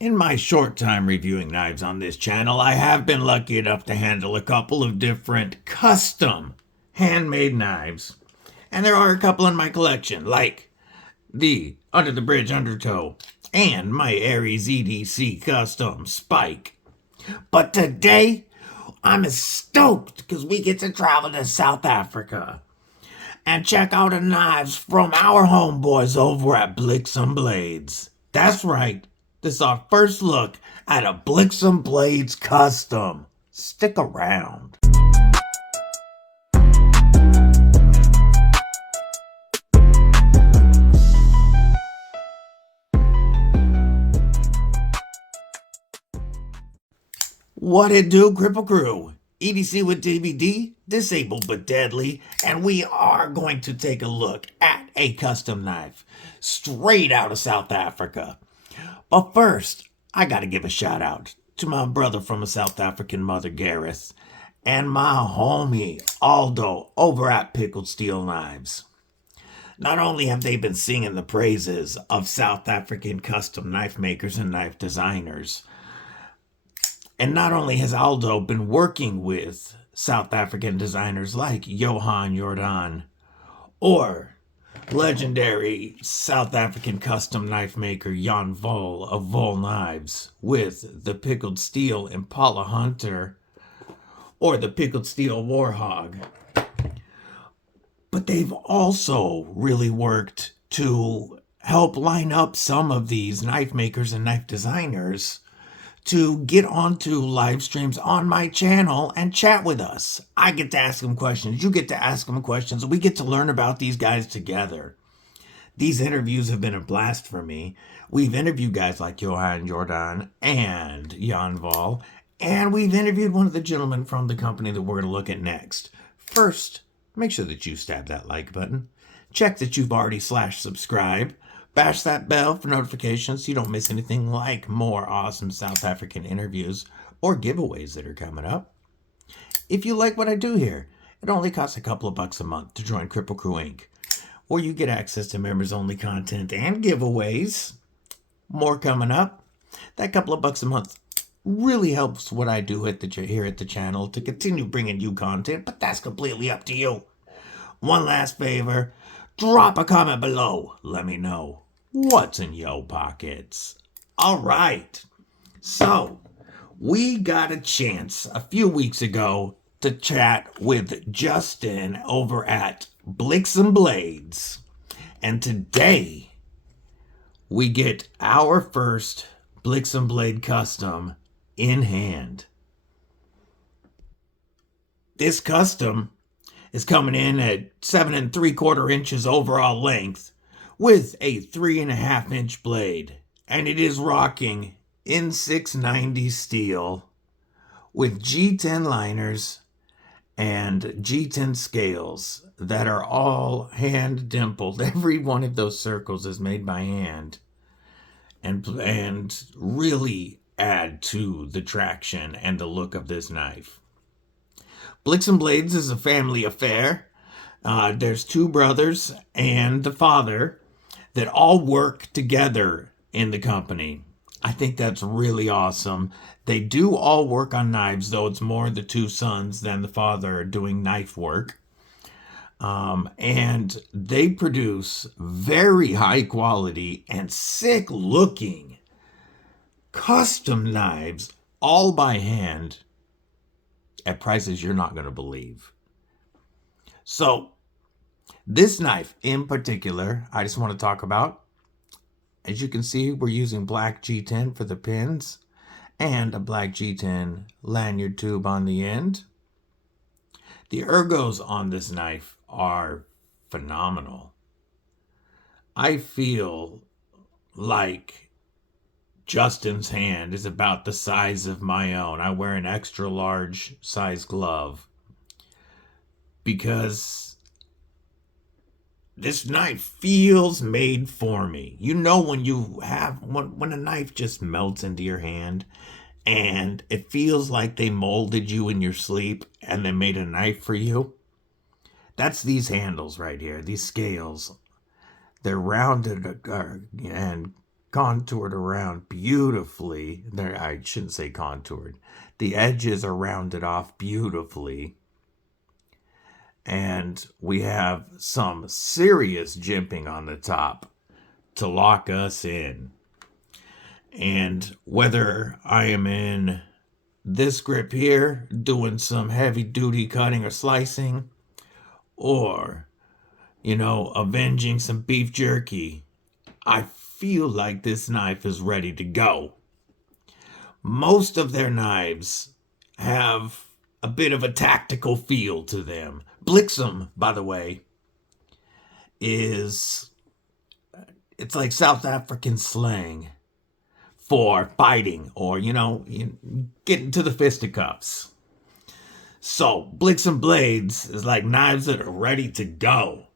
In my short time reviewing knives on this channel, I have been lucky enough to handle a couple of different custom handmade knives. And there are a couple in my collection, like the Under the Bridge Undertow and my Aries EDC Custom Spike. But today, I'm stoked because we get to travel to South Africa and check out the knives from our homeboys over at Bliksem Blades. That's right, this is our first look at a Bliksem Blades Custom. Stick around. What it do, Kripple Krew? EDC with DBD, disabled but deadly, and we are going to take a look at a custom knife straight out of South Africa. But first, I gotta give a shout out to my brother from a South African mother, Gareth, and my homie, Aldo, over at Pickled Steel Knives. Not only have they been singing the praises of South African custom knife makers and knife designers, and not only has Aldo been working with South African designers like Johan Jordan or legendary South African custom knife maker Jan Vol of Vol Knives with the Pickled Steel Impala Hunter or the Pickled Steel Warhog. But they've also really worked to help line up some of these knife makers and knife designers to get onto live streams on my channel and chat with us. I get to ask them questions. You get to ask them questions. We get to learn about these guys together. These interviews have been a blast for me. We've interviewed guys like Johan Jordan and Jan Vol, and we've interviewed one of the gentlemen from the company that we're going to look at next. First, make sure that you stab that like button. Check that you've already /subscribed. Bash that bell for notifications so you don't miss anything like more awesome South African interviews or giveaways that are coming up. If you like what I do here, it only costs a couple of bucks a month to join Kripple Krew Inc., where you get access to members-only content and giveaways. More coming up. That couple of bucks a month really helps what I do here at the channel to continue bringing you content, but that's completely up to you. One last favor. Drop a comment below. Let me know what's in your pockets. All right. So, we got a chance a few weeks ago to chat with Justin over at Bliksem Blades. And today, we get our first Bliksem Blade Custom in hand. This custom is coming in at 7 3/4 inches overall length with a 3.5 inch blade. And it is rocking in 690 steel with G10 liners and G10 scales that are all hand dimpled. Every one of those circles is made by hand and really add to the traction and the look of this knife. Bliksem Blades is a family affair. There's two brothers and the father that all work together in the company. I think that's really awesome. They do all work on knives, though it's more the two sons than the father doing knife work. And they produce very high quality and sick looking custom knives all by hand at prices you're not going to believe. So, this knife in particular, I just want to talk about. As you can see, we're using black G10 for the pins and a black G10 lanyard tube on the end. The ergos on this knife are phenomenal. I feel like Justin's hand is about the size of my own. I wear an extra large size glove because this knife feels made for me. You know when when a knife just melts into your hand and it feels like they molded you in your sleep and they made a knife for you? That's these handles right here, these scales. They're rounded and contoured around beautifully. There, I shouldn't say contoured. The edges are rounded off beautifully. And we have some serious jimping on the top to lock us in. And whether I am in this grip here, doing some heavy duty cutting or slicing, or, avenging some beef jerky, I feel like this knife is ready to go. Most of their knives have a bit of a tactical feel to them. Bliksem, by the way, it's like South African slang for fighting or, getting to the fisticuffs. So, Bliksem Blades is like knives that are ready to go.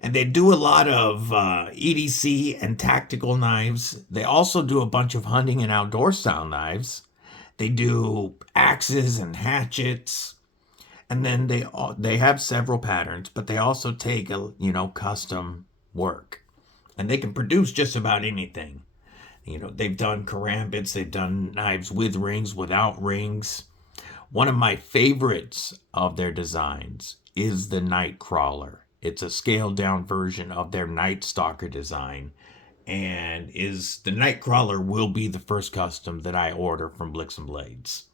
And they do a lot of EDC and tactical knives. They also do a bunch of hunting and outdoor style knives. They do axes and hatchets. And then they have several patterns, but they also take custom work. And they can produce just about anything. They've done karambits, they've done knives with rings, without rings. One of my favorites of their designs is the Nightcrawler. It's a scaled down version of their Night Stalker design. And the Nightcrawler will be the first custom that I order from Bliksem Blades.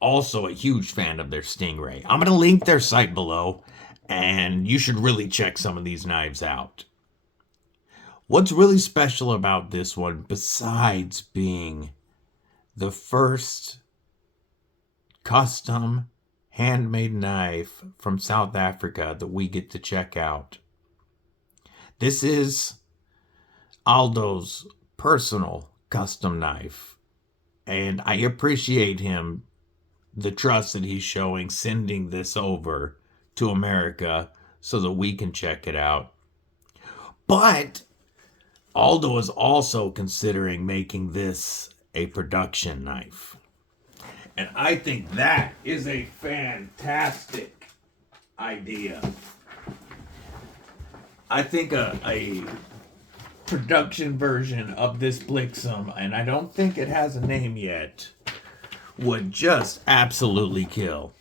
Also a huge fan of their Stingray. I'm going to link their site below, and you should really check some of these knives out. What's really special about this one, besides being the first custom handmade knife from South Africa that we get to check out, this is Aldo's personal custom knife, and I appreciate him, the trust that he's showing, sending this over to America so that we can check it out. But Aldo is also considering making this a production knife. And I think that is a fantastic idea. I think a production version of this Bliksem, and I don't think it has a name yet, would just absolutely kill.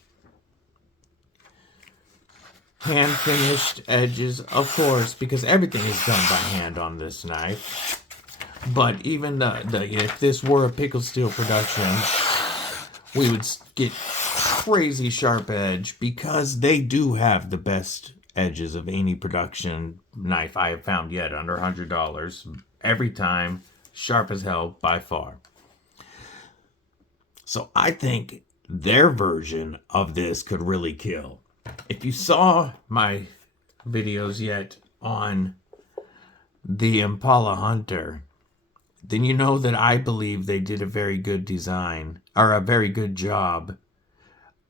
Hand finished edges, of course, because everything is done by hand on this knife. But even if this were a Pickled Steel production, we would get crazy sharp edge, because they do have the best edges of any production knife I have found yet, under $100. Every time, sharp as hell by far. So I think their version of this could really kill. If you saw my videos yet on the Impala Hunter, then you know that I believe they did a very good design, or a very good job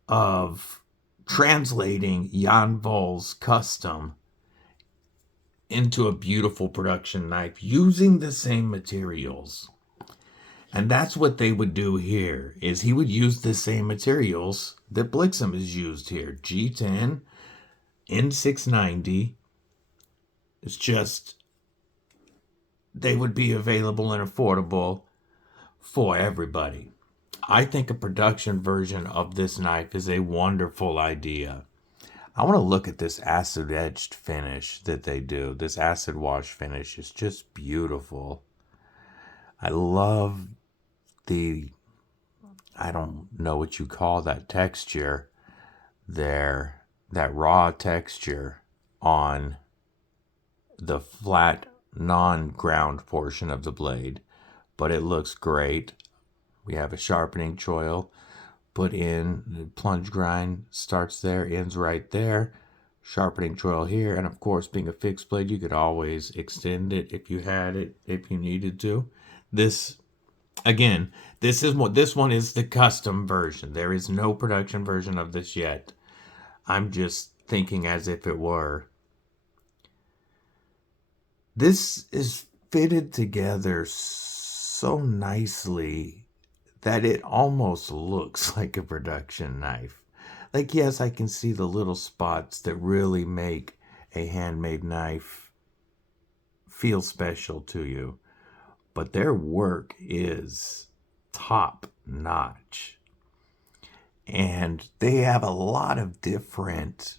of translating Jan Vol's custom into a beautiful production knife using the same materials. And that's what they would do here, is he would use the same materials that Bliksem is used here. G10, N690. It's just, they would be available and affordable for everybody. I think a production version of this knife is a wonderful idea. I want to look at this acid etched finish that they do. This acid wash finish is just beautiful. I love I don't know what you call that texture there, that raw texture on the flat non-ground portion of the blade, but it looks great. We have a sharpening choil put in, the plunge grind starts there, ends right there, sharpening choil here, and of course, being a fixed blade, you could always extend it if you had it, if you needed to. This one is the custom version. There is no production version of this yet. I'm just thinking as if it were. This is fitted together so nicely that it almost looks like a production knife. Like, yes, I can see the little spots that really make a handmade knife feel special to you. but their work is top notch. And they have a lot of different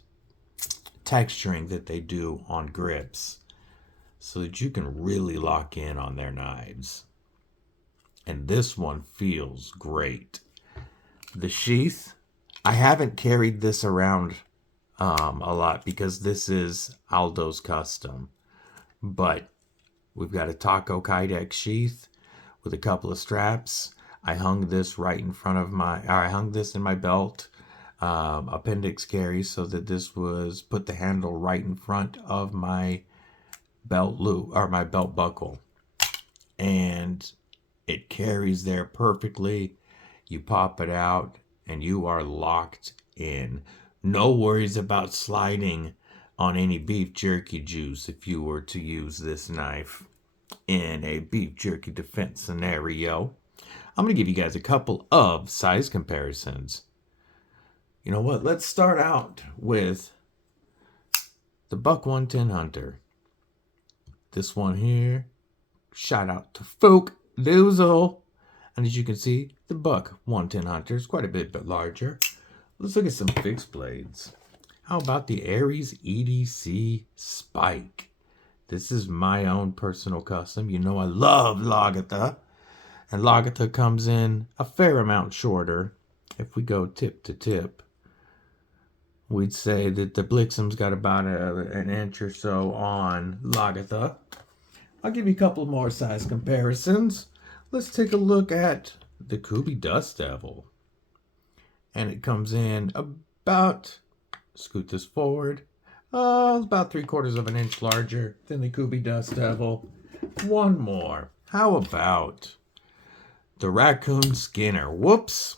texturing that they do on grips so that you can really lock in on their knives. And this one feels great. The sheath, I haven't carried this around a lot because this is Aldo's custom. But we've got a Taco Kydex sheath with a couple of straps. I hung this right in front of I hung this in my belt appendix carry so that this was put the handle right in front of my belt loop or my belt buckle. And it carries there perfectly. You pop it out and you are locked in. No worries about sliding on any beef jerky juice if you were to use this knife in a beef jerky defense scenario. I'm going to give you guys a couple of size comparisons. You know what? Let's start out with the Buck 110 Hunter. This one here, shout out to Folk Doozle. And as you can see, the Buck 110 Hunter is quite a bit larger. Let's look at some fixed blades. How about the Aries EDC Spike? This is my own personal custom. You know I love Lagatha. And Lagatha comes in a fair amount shorter. If we go tip to tip, we'd say that the Bliksem's got about an inch or so on Lagatha. I'll give you a couple more size comparisons. Let's take a look at the Kubi Dust Devil. And it comes in about, scoot this forward, about 3/4 of an inch larger than the Kubi Dust Devil. One more. How about the Raccoon Skinner? Whoops.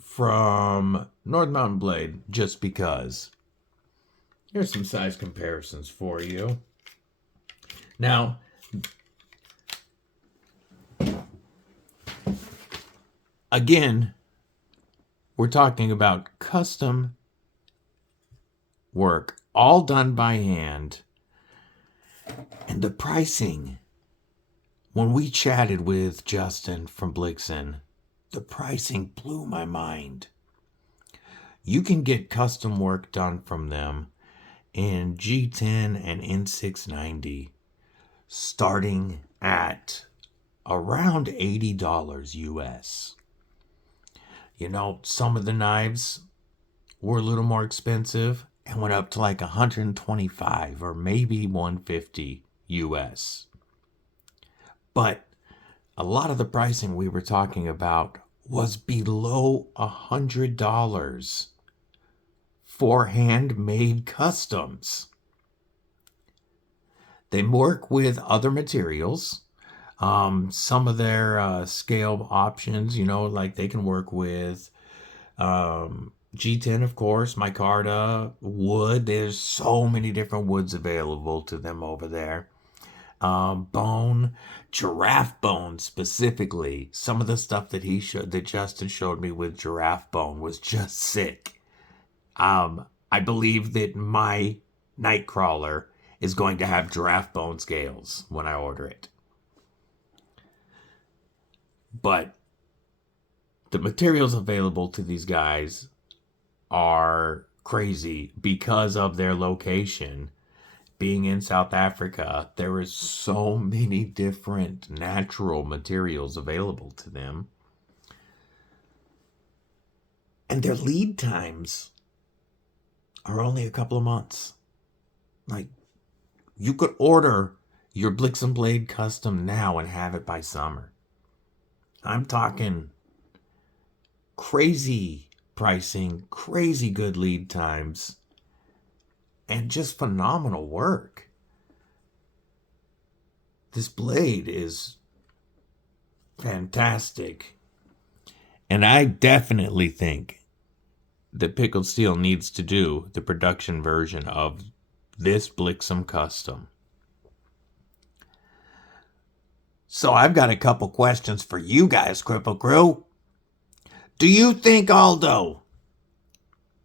From North Mountain Blade, just because. Here's some size comparisons for you. Now, again, we're talking about custom work, all done by hand. And the pricing, when we chatted with Justin from Bliksem, the pricing blew my mind. You can get custom work done from them in G10 and N690 starting at around $80 US. You know, some of the knives were a little more expensive and went up to like $125 or maybe $150 US. But a lot of the pricing we were talking about was below $100 for handmade customs. They work with other materials. Some of their scale options, you know, like they can work with G10, of course, micarta, wood. There's so many different woods available to them over there. Bone, giraffe bone specifically. Some of the stuff that Justin showed me with giraffe bone was just sick. I believe that my Nightcrawler is going to have giraffe bone scales when I order it. But the materials available to these guys are crazy because of their location. Being in South Africa, there is so many different natural materials available to them. And their lead times are only a couple of months. Like, you could order your Bliksem Blade Custom now and have it by summer. I'm talking crazy pricing, crazy good lead times, and just phenomenal work. This blade is fantastic. And I definitely think that Pickled Steel needs to do the production version of this Bliksem Custom. So I've got a couple questions for you guys, Kripple Krew. Do you think Aldo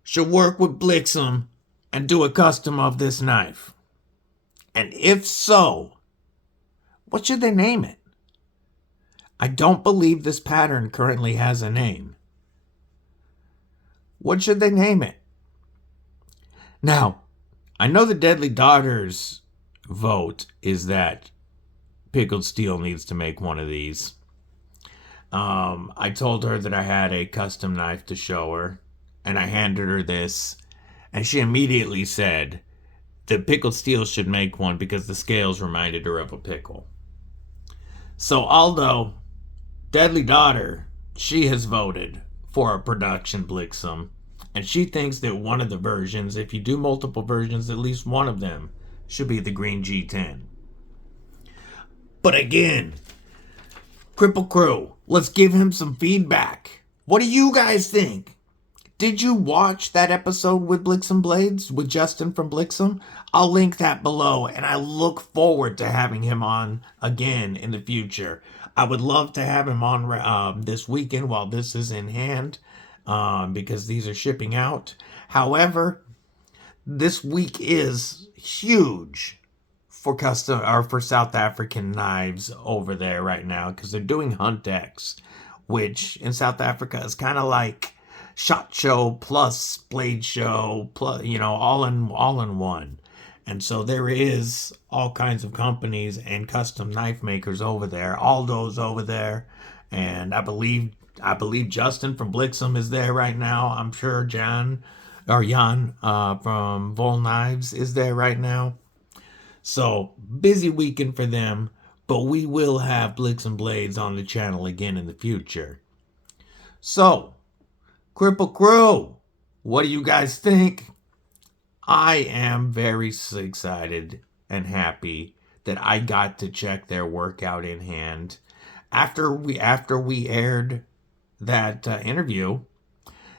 should work with Bliksem and do a custom of this knife? And if so, What should they name it? I don't believe this pattern currently has a name. What should they name it? Now, I know the Deadly Daughters vote is that Pickled Steel needs to make one of these. I told her that I had a custom knife to show her, and I handed her this, and she immediately said that Pickled Steel should make one because the scales reminded her of a pickle. So Aldo, Deadly Daughter, she has voted for a production Bliksem, and she thinks that one of the versions, if you do multiple versions, at least one of them should be the green G10. But again, Kripple Krew, let's give him some feedback. What do you guys think? Did you watch that episode with Bliksem Blades, with Justin from Bliksem? I'll link that below, and I look forward to having him on again in the future. I would love to have him on this weekend while this is in hand, because these are shipping out. However, this week is huge for custom or for South African knives over there right now, because they're doing Hunt X, which in South Africa is kind of like SHOT Show plus Blade Show plus, all in one. And so there is all kinds of companies and custom knife makers over there. Aldo's over there, and I believe Justin from Bliksem is there right now. I'm sure Jan from Vol Knives is there right now. So busy weekend for them, but we will have Bliksem Blades on the channel again in the future. So, Kripple Krew, what do you guys think? I am very excited and happy that I got to check their workout in hand. After we aired that interview,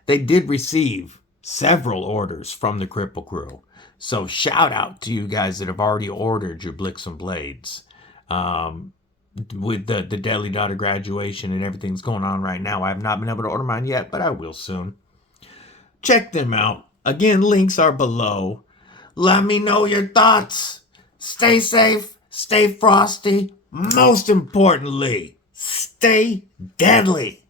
they did receive several orders from the Kripple Krew. So shout out to you guys that have already ordered your Bliksem Blades. With the Deadly Daughter graduation and everything's going on right now, I have not been able to order mine yet, but I will soon. Check them out. Again, links are below. Let me know your thoughts. Stay safe, stay frosty. Most importantly, stay deadly.